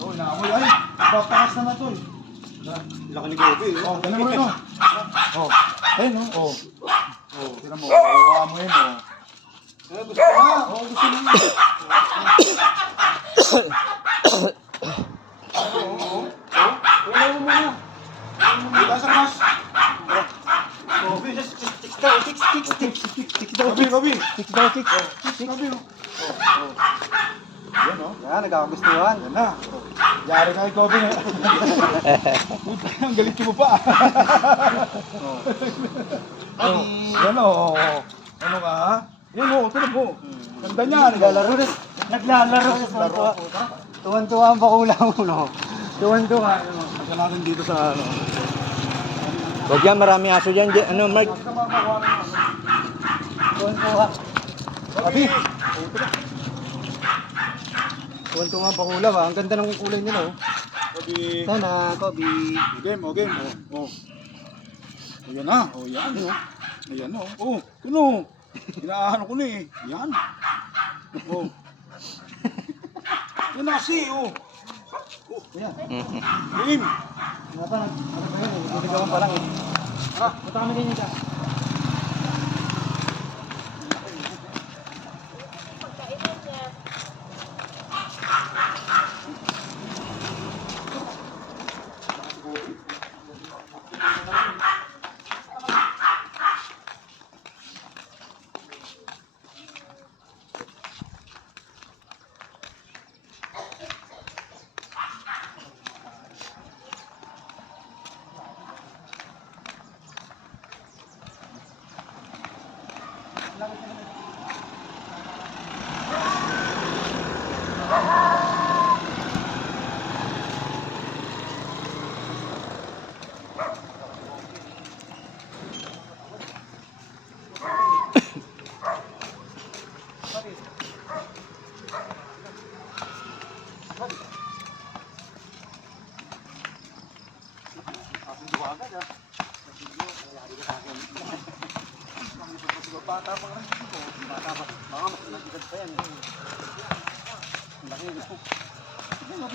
Oh, naamoy ay. Papakas naman to eh. Laki ni Gobi. Oh, dali mo rin oh. Oh, ayun oh. Oh. Oh, tira mo. Oh, amoy mo. Gusto na. Oh, gusto mo na. Wala mo muna. Lasa mas. Gobi, just sticks daw. Sticks daw. Gabi, gabi. Sticks daw, sticks. Gabi oh. Oh. Yan oh. Yan, nagkakagustuhan. Yan na. Yari ka kay Kobe na. Ang galit mo pa. Oh. Yan o. Ano ka ha? Yan o, tulog mo. Ganda niya. Naglalaro rin. Naglalaro rin. Tuwan-tuwa ang bakula mo, no? Tuwan-tuwa. Pagka natin dito sa ano. Huwag yan, marami aso dyan. Ano, Mark? Tuwan-tuwa. Gabi. Tuwan-tuwa ang bakula, ba? Ang ganda ng kulay nila, oh. Gabi. Sana, Kobe. Game, oh game. Oh. Oh yan na. Oh yan. Ayan o. Oh. Kuno. Inaano ko na eh. Yan. Oh. Yan na kasi. Oh. Ayan. Game. Ano ba yun, eh? Niligawan pa lang, eh. Punta kami din dyan. Bata pa rin dito. Bata pa. Baka mas nagigad pa yan. Laki. Ano?